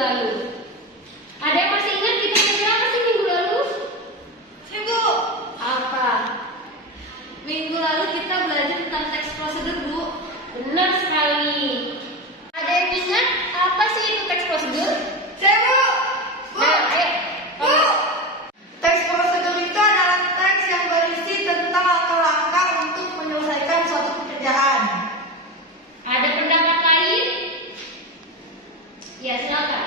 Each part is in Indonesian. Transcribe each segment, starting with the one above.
lalu. Ada yang masih ingat kita belajar apa sih minggu lalu? Bu. Apa? Minggu lalu kita belajar tentang teks prosedur, Bu. Benar sekali. Ada yang ingat apa sih itu teks prosedur? Saya, Bu. Nah, ayo. Bu. Teks prosedur itu adalah teks yang berisi tentang langkah-langkah untuk menyelesaikan suatu pekerjaan. Ada pendapat lain? Ya, silakan.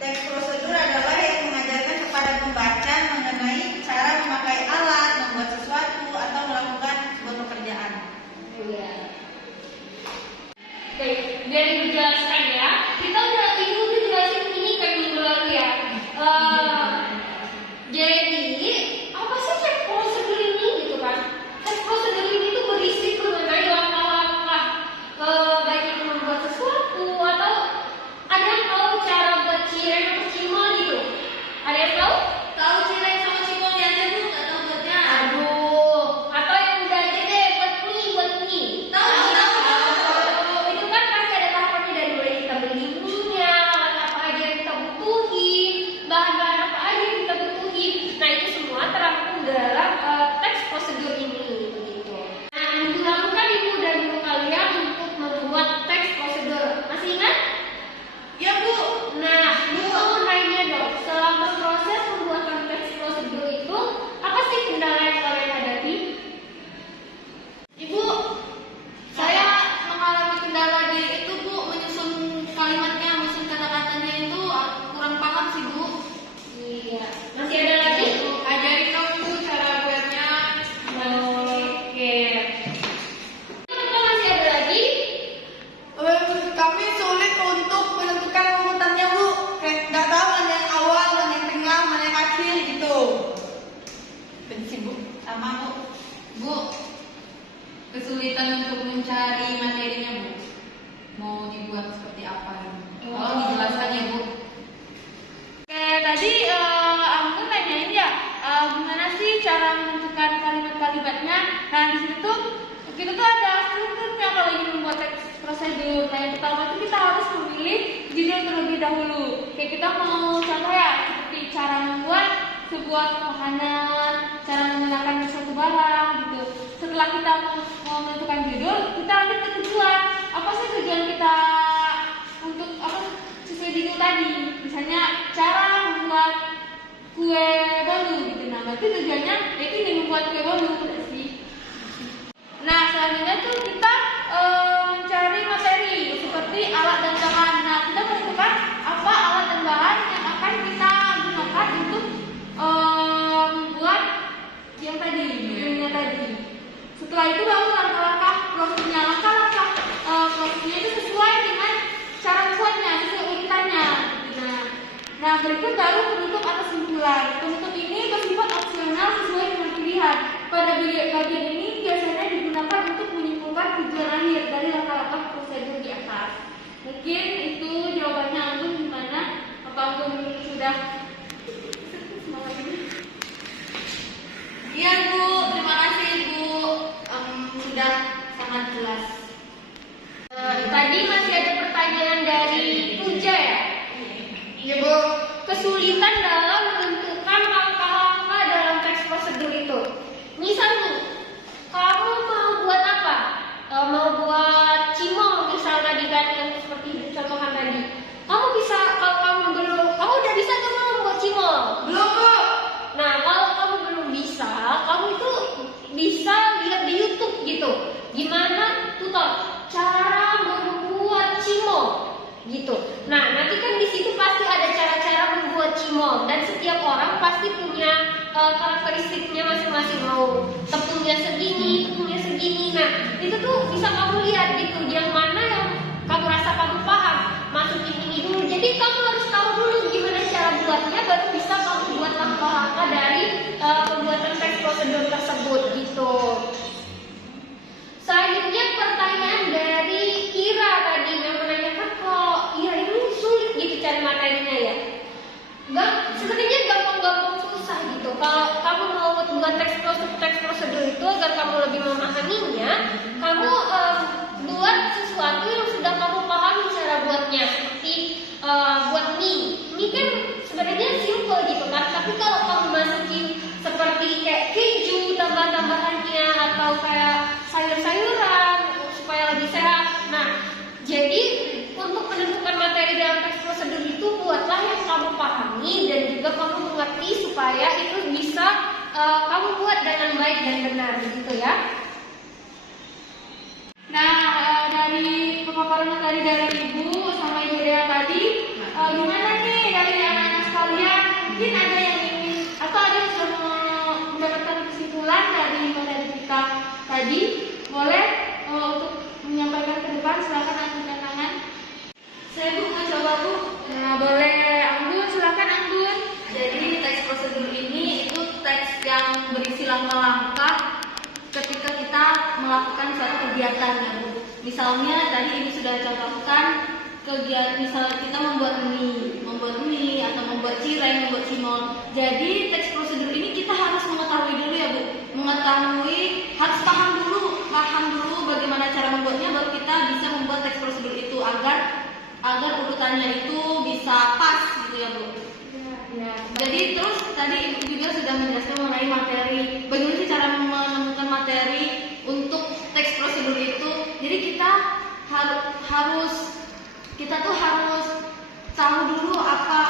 Teks prosedur adalah yang mengajarkan kepada pembaca mengenai cara memakai alat, membuat sesuatu, atau melakukan sebuah pekerjaan. Iya. Oke, biar Ibu jelaskan ya. Kita udah jelasin ini kan minggu lalu ya. Jadi apa sih teks prosedur ini gitu kan? Teks prosedur ini tuh berisi mengenai langkah-langkah baik itu membuat sesuatu atau ada yang tahu cara buat cireng atau cimol gitu? Ada yang tahu? Tahu cireng sama cimolnya aja, Bu, nggak tahu buatnya. Aduh, atau yang udah aja deh buat mie. Tahu. Itu kan pasti ada tahapannya dari mulai kita beli minyak, alat apa aja yang kita butuhin, bahan-bahan apa aja yang kita butuhin. Nah itu semua terangkum dalam teks prosedur ini begitu. Nah minggu lalu kan Ibu udah nyuruh kalian untuk membuat teks prosedur. Masih ingat? Ya, Bu. Nah, Ibu mau nanya dong, selama proses pembuatan teks prosedur itu apa sih kendala yang kalian hadapi? Ibu, saya mengalami kendala di itu, Bu, menyusun kalimatnya, menyusun kata-katanya itu kurang paham sih, Bu. Iya. Masih ada lagi? Ajarin dong, Bu, cara buatnya. Oke. Apa masih ada lagi? Kami sulit untuk menentukan urutannya, Bu. Kayak nggak tahu mana yang awal, mana yang tengah, mana yang akhir gitu. Benci, Bu, sama Bu. Bu, kesulitan untuk mencari materinya, Bu. Mau dibuat seperti apa? Tolong dijelaskan ya, Bu. Oke, tadi aku nanyain ya, gimana sih cara menentukan kalimat-kalimatnya? Nah, di situ tuh kita tuh ada strukturnya kalau ingin membuat teks prosedur. Nah, yang pertama itu kita harus memilih judul terlebih dahulu. Kayak kita mau contoh ya, seperti cara membuat sebuah makanan, cara menggunakan suatu barang gitu. Setelah kita mau menentukan judul, kita lanjut ke tujuan. Apa sih tujuan kita untuk apa sesuai judul tadi? Misalnya cara membuat kue bolu gitu. Nah, berarti tujuannya yaitu ingin membuat kue bolu, benar sih? Nah, selanjutnya tuh kita mencari materi seperti alat dan bahan. Nah, kita menentukan apa alat dan bahan yang akan kita gunakan untuk membuat yang tadi, judulnya tadi. Setelah itu baru langkah-langkah prosesnya. Langkah-langkah prosesnya itu sesuai dengan cara buatnya, sesuai urutannya. Nah, berikut baru penutup atau simpulan. Penutup ini bersifat opsional sesuai dengan pilihan. Pada bagian ini biasanya digunakan untuk menyimpulkan tujuan akhir dari langkah-langkah prosedur di atas. Mungkin itu jawabannya. Antum gimana? Apa Antum sudah? Iya, Bu, terima kasih, Bu. Sudah sangat jelas. Tadi masih ada pertanyaan dari Puja ya? Iya, Bu. Kesulitan dalam menentukan langkah-langkah dalam teks prosedur itu. Misal nih, kamu mau buat apa? Mau buat cimol misalnya yang seperti dicontohkan tadi. Kamu bisa, kalau kamu udah bisa tuh mau buat cimol? Belum, Bu. Nah, kalau kamu belum bisa, kamu itu bisa lihat di YouTube gitu. Gimana cara membuat cimol gitu. Nah, nanti kan di situ pasti ada cara-cara membuat cimol dan setiap orang pasti punya karakteristiknya masing-masing. Mau tepungnya segini. Nah, itu tuh bisa kamu lihat gitu. Yang mana yang kamu rasa kamu paham, masukin ini dulu. Jadi kamu harus tahu dulu gimana cara buatnya, baru bisa kamu buat langkah-langkah dari pembuatan teks prosedur tersebut gitu. Selanjutnya pertanyaan dari Ira tadi yang menanyakan kok Ira ini sulit gitu cari materinya ya. Sebenarnya gampang-gampang susah gitu. Kalau kamu mau buat teks prosedur itu agar kamu lebih memahaminya, kamu buat sesuatu yang sudah kamu pahami cara buatnya. Seperti kan sebenarnya simple gitu kan, tapi kalau kamu masukin seperti kayak keju, tambahan-tambahannya atau kayak sayur-sayuran supaya lebih sehat. Nah, jadi untuk menentukan materi dalam teks prosedur itu buatlah yang kamu pahami dan juga kamu mengerti supaya itu bisa kamu buat dengan baik dan benar gitu ya. Nah, dari pemaparan materi dari Ibu sama Ibu Dea tadi, gimana nih dari anak-anak sekalian? Mungkin ada yang ingin atau ada yang sudah mendapatkan kesimpulan dari materi kita tadi? Boleh untuk menyampaikan ke depan, silakan angkat tangan. Saya Bu mau coba Bu. Nah, boleh Anggun, silakan Anggun. Jadi teks prosedur ini itu teks yang berisi langkah-langkah ketika kita melakukan suatu kegiatan ya Bu. Misalnya tadi Ibu sudah contohkan kegiatan, misalnya kita membuat mie atau membuat cireng, membuat cimol. Jadi teks prosedur ini kita harus mengetahui dulu ya Bu. Harus paham dulu bagaimana cara membuatnya, baru kita bisa membuat teks prosedur itu agar urutannya itu bisa pas gitu ya Bu. Ya. Jadi terus tadi Ibu juga sudah menjelaskan mengenai materi, bagaimana sih cara menemukan materi untuk teks prosedur itu. Jadi kita harus tahu dulu apa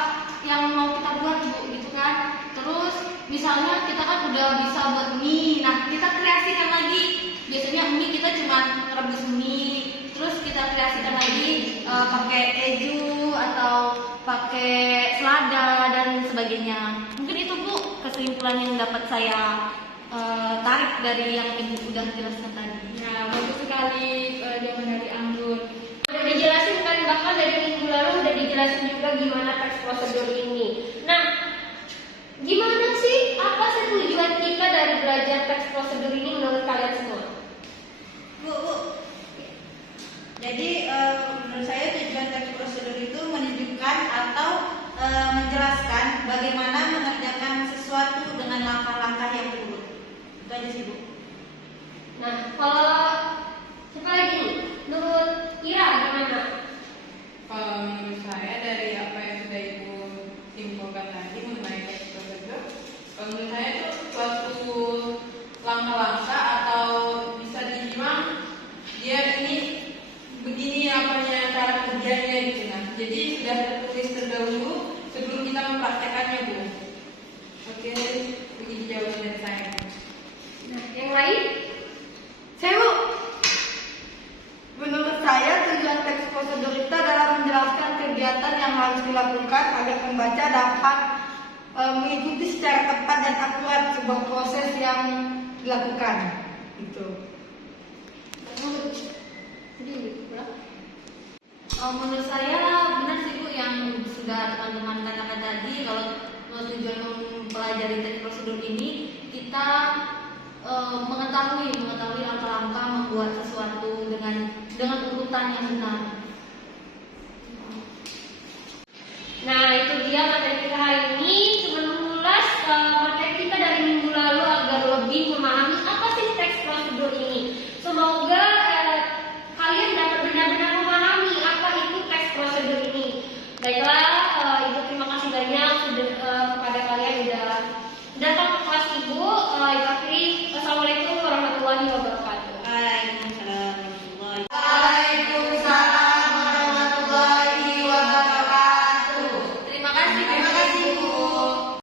yang mau kita buat Bu, gitu kan. Terus misalnya kita kan udah bisa buat mie, nah kita kreasikan lagi. Biasanya mie kita cuma rebus mie, terus kita kreasikan lagi pakai keju atau pakai selada dan sebagainya. Mungkin itu Bu kesimpulan yang dapat saya tarik dari yang Ibu udah jelaskan tadi. Nah, bagus sekali jawaban dari Anggun. Udah dijelasin kan, bahkan dari minggu lalu udah dijelasin juga gimana teks prosedur ini. Nah, gimana sih, apa sih tujuan kita dari belajar teks prosedur ini menurut kalian semua? Bu. Jadi menurut saya tujuan teks prosedur itu menunjukkan atau menjelaskan bagaimana mengerjakan sesuatu dengan langkah-langkah yang urut. Itu aja sih Bu. Nah, kalau siapa lagi nih? Menurut Ira gimana? Kalau menurut saya dari apa yang sudah Ibu simpulkan tadi mengenai teks prosedur, kalau menurut saya itu suatu langkah-langkah atau bisa dibilang dia ini begini apanya cara kerjanya gitu. Nah, jadi sudah tertulis terdahulu sebelum kita mempraktekannya Bu. Oke, begitu jawaban dari saya. Nah, yang lain? Saya Bu. Menurut saya tujuan teks prosedur itu adalah menjelaskan kegiatan yang harus dilakukan agar pembaca dapat mengikuti secara tepat dan akurat sebuah proses yang dilakukan. Gitu. Menurut saya benar sih Bu yang sudah teman-teman katakan tadi. Kalau tujuan mempelajari teks prosedur ini kita mengetahui langkah-langkah membuat sesuatu dengan urutan yang benar. Nah, itu dia materi kita hari ini. Cuma mengulas materi kita dari minggu lalu agar lebih memahami apa sih teks prosedur ini. Semoga kalian dapat benar-benar memahami apa itu teks prosedur ini. Baiklah, Ibu terima kasih banyak sudah kepada kalian sudah